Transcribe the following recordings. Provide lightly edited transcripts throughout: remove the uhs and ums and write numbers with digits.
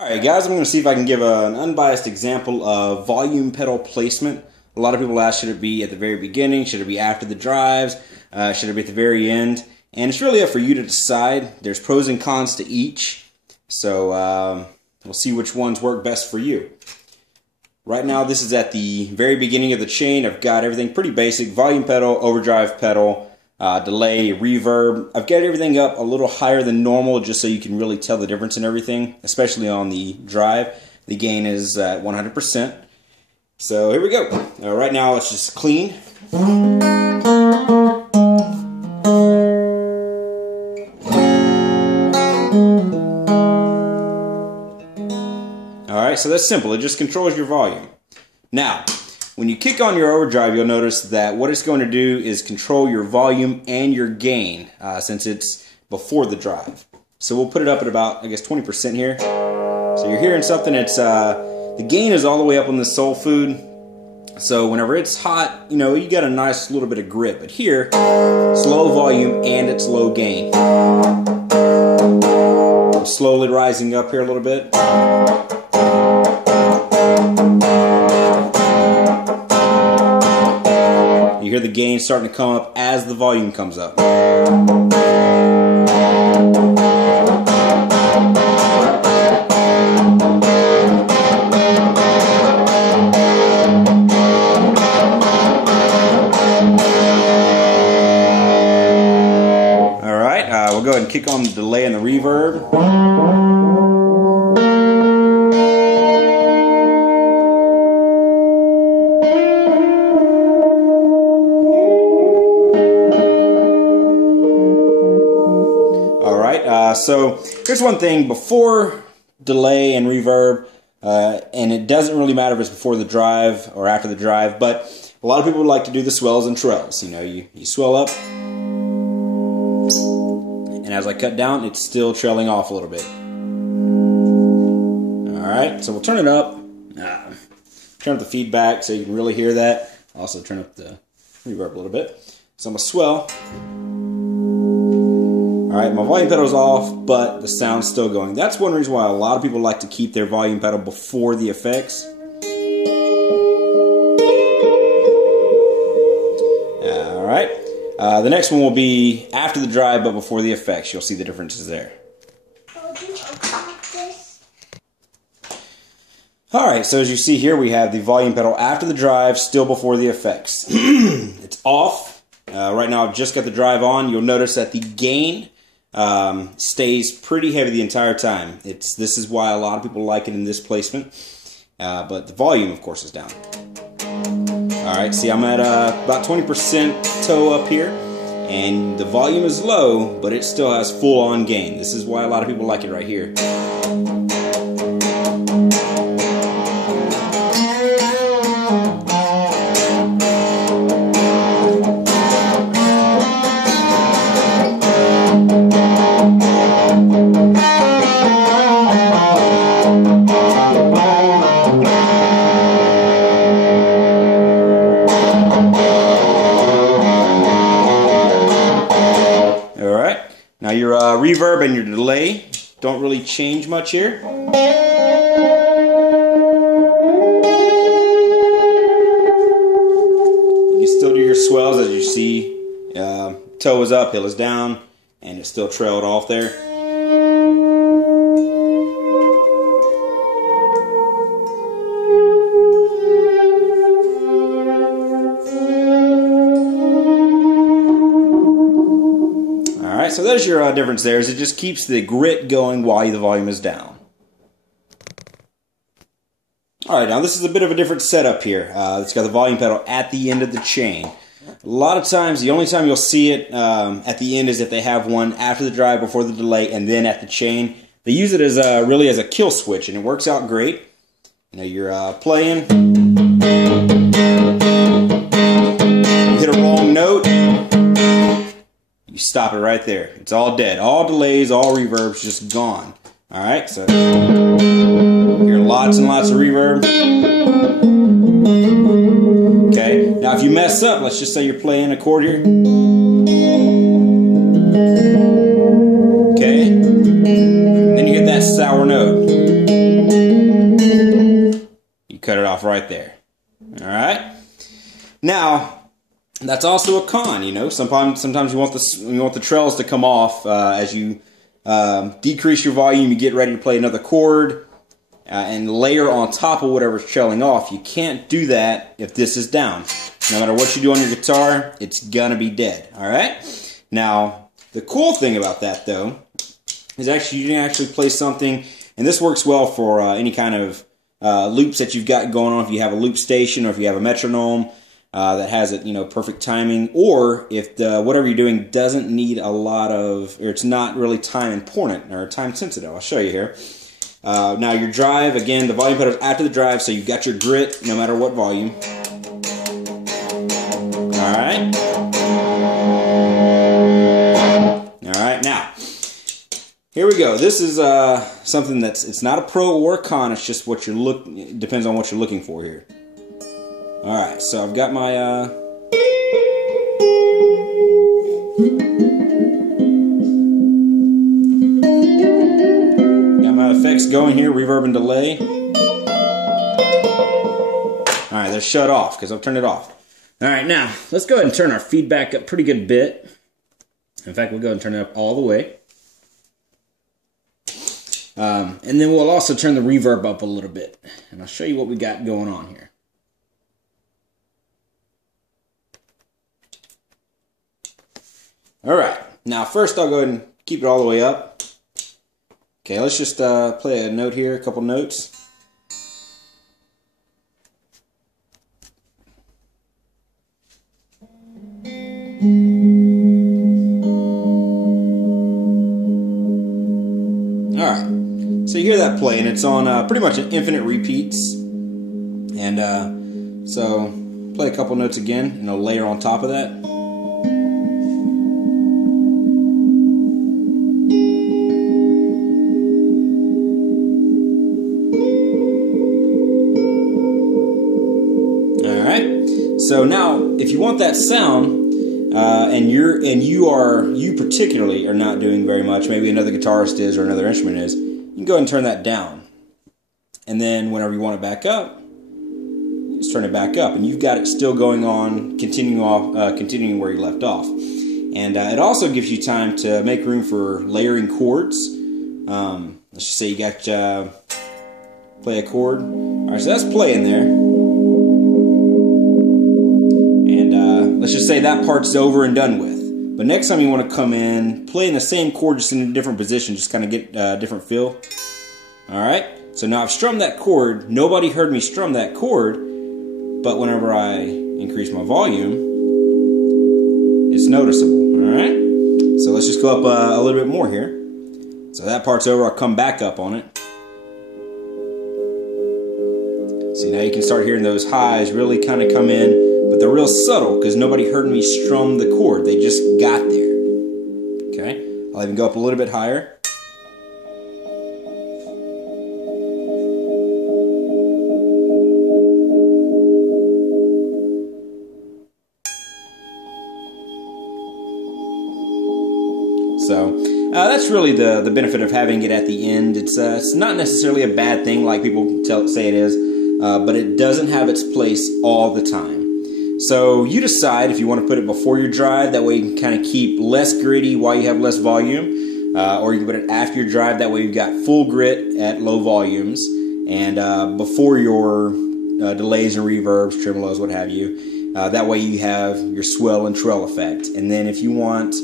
Alright guys, I'm going to see if I can give an unbiased example of volume pedal placement. A lot of people ask, should it be at the very beginning, should it be after the drives, should it be at the very end? And it's really up for you to decide. There's pros and cons to each, so we'll see which ones work best for you. Right now this is at the very beginning of the chain. I've got everything pretty basic: volume pedal, overdrive pedal, delay, reverb. I've got everything up a little higher than normal just so you can really tell the difference in everything, especially on the drive. The gain is at 100%. So here we go. Right now it's just clean. Alright, so that's simple. It just controls your volume. Now, when you kick on your overdrive, you'll notice that what it's going to do is control your volume and your gain, since it's before the drive. So we'll put it up at about, I guess, 20% here. So you're hearing something. It's the gain is all the way up on the soul food. So whenever it's hot, you know, you got a nice little bit of grip. But here, it's low volume and it's low gain. I'm slowly rising up here a little bit. You hear the gain starting to come up as the volume comes up. Alright, we'll go ahead and kick on the delay and the reverb. So here's one thing before delay and reverb, and it doesn't really matter if it's before the drive or after the drive, but a lot of people like to do the swells and trills. You know, you swell up, and as I cut down, it's still trailing off a little bit. Alright, so we'll turn it up, turn up the feedback so you can really hear that. Also turn up the reverb a little bit. So I'm going to swell. Alright, my volume pedal's off, but the sound's still going. That's one reason why a lot of people like to keep their volume pedal before the effects. Alright, the next one will be after the drive, but before the effects. You'll see the differences there. Alright, so as you see here, we have the volume pedal after the drive, still before the effects. It's off. Right now I've just got the drive on. You'll notice that the gain stays pretty heavy the entire time. This is why a lot of people like it in this placement, but the volume of course is down. Alright, see, I'm at about 20% toe up here, and the volume is low, but it still has full on gain. This is why a lot of people like it right here. Now your reverb and your delay don't really change much here. You still do your swells, as you see. Toe is up, hill is down, and it's still trailed off there. So there's your difference there. Is it just keeps the grit going while the volume is down. Alright, now this is a bit of a different setup here. It's got the volume pedal at the end of the chain. A lot of times, the only time you'll see it at the end is if they have one after the drive, before the delay, and then at the chain. They use it as really as a kill switch, and it works out great. You know, you're playing, you hit a wrong note, you stop it right there. It's all dead. All delays, all reverbs, just gone. Alright, so you hear lots and lots of reverb. Okay, now if you mess up, let's just say you're playing a chord here. Okay, and then you get that sour note. off right there. All right. Now, that's also a con. You know, sometimes you want the trellis to come off as you decrease your volume. You get ready to play another chord and layer on top of whatever's trailing off. You can't do that if this is down. No matter what you do on your guitar, it's gonna be dead. All right. Now, the cool thing about that though is actually you can actually play something, and this works well for any kind of loops that you've got going on. If you have a loop station or if you have a metronome that has it, you know, perfect timing, or if whatever you're doing doesn't need a lot of, or it's not really time important or time sensitive. I'll show you here. Now your drive, again, the volume pedal is after the drive, so you've got your grit no matter what volume. All right. All right, now, here we go. This is something it's not a pro or a con, it's just what it depends on what you're looking for here. All right, so I've got my effects going here, reverb and delay. All right, they're shut off because I've turned it off. All right, now let's go ahead and turn our feedback up pretty good bit. In fact, we'll go ahead and turn it up all the way. And then we'll also turn the reverb up a little bit. And I'll show you what we got going on here. All right, now first I'll go ahead and keep it all the way up. Okay, let's just play a note here, a couple notes. Alright, so you hear that play, and it's on pretty much an infinite repeats. And so play a couple notes again, and I'll layer on top of that. So now, if you want that sound, and you particularly are not doing very much, maybe another guitarist is or another instrument is, you can go ahead and turn that down. And then whenever you want it back up, you just turn it back up, and you've got it still going on, continuing where you left off. And it also gives you time to make room for layering chords. Let's just say you got play a chord. All right, so that's playing there. Let's just say that part's over and done with. But next time you want to come in, play in the same chord, just in a different position, just kind of get a different feel. Alright, so now I've strummed that chord. Nobody heard me strum that chord, but whenever I increase my volume, it's noticeable. Alright, so let's just go up a little bit more here. So that part's over, I'll come back up on it. See, now you can start hearing those highs really kind of come in. But they're real subtle because nobody heard me strum the chord. They just got there. Okay? I'll even go up a little bit higher. So that's really the benefit of having it at the end. It's not necessarily a bad thing like people say it is, but it doesn't have its place all the time. So you decide if you want to put it before your drive, that way you can kind of keep less gritty while you have less volume, or you can put it after your drive, that way you've got full grit at low volumes, and before your delays and reverbs, tremolos, what have you. That way you have your swell and trill effect. And then if you want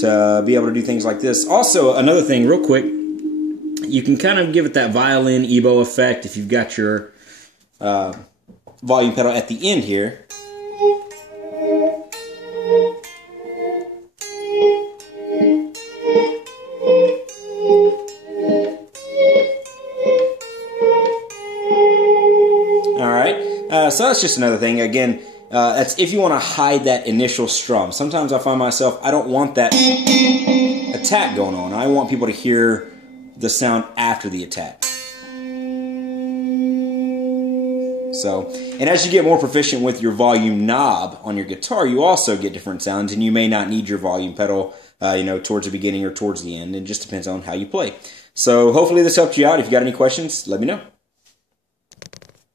to be able to do things like this, also another thing real quick, you can kind of give it that violin ebow effect if you've got your volume pedal at the end here. So that's just another thing. Again, that's if you want to hide that initial strum. Sometimes I find myself, I don't want that attack going on. I want people to hear the sound after the attack. So, and as you get more proficient with your volume knob on your guitar, you also get different sounds, and you may not need your volume pedal, towards the beginning or towards the end. It just depends on how you play. So hopefully this helped you out. If you got any questions, let me know.